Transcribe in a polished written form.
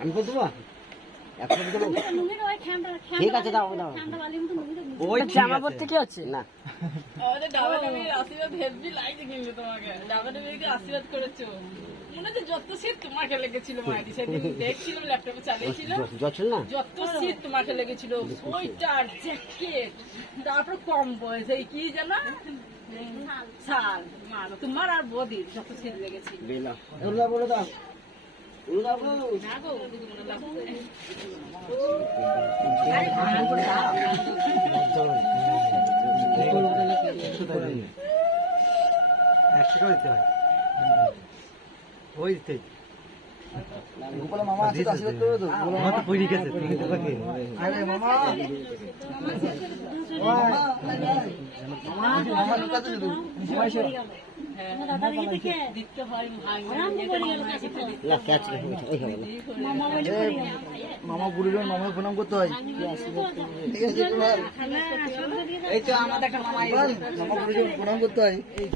আমি বলতে পারবো ঠিক আছে দাও দাও ওই জামাপুর থেকে আছে না আমাদের ডাবাডাবির আশীর্বাদ হেভি লাগছে কিন্তু তোমাকে ডাবাডাবিকে আশীর্বাদ করেছো মনে হচ্ছে যত শীত তোমাকে লেগেছিল মাইরি সেদিন দেখছিলাম ল্যাপটপে চালিয়েছিল যত শীত তোমাকে লেগেছিল সোয়েটার জ্যাকেট তারপর কম বয়স এই কি জানো শাল মারো তোমার আর বদির যত শীত লেগেছিল বলে দাও না গো মনে লাগছে গোপাল মামা আছে তো আশীর্বাদ করবে তো মামা তো পড়ে গেছে আরে মামা মামা লুকাতে শুধু মামা বুড়ির মামা প্রণাম করতে হয় ঠিক আছে এই তো আমাদের একটা মামা বুড়ির প্রণাম করতে হয়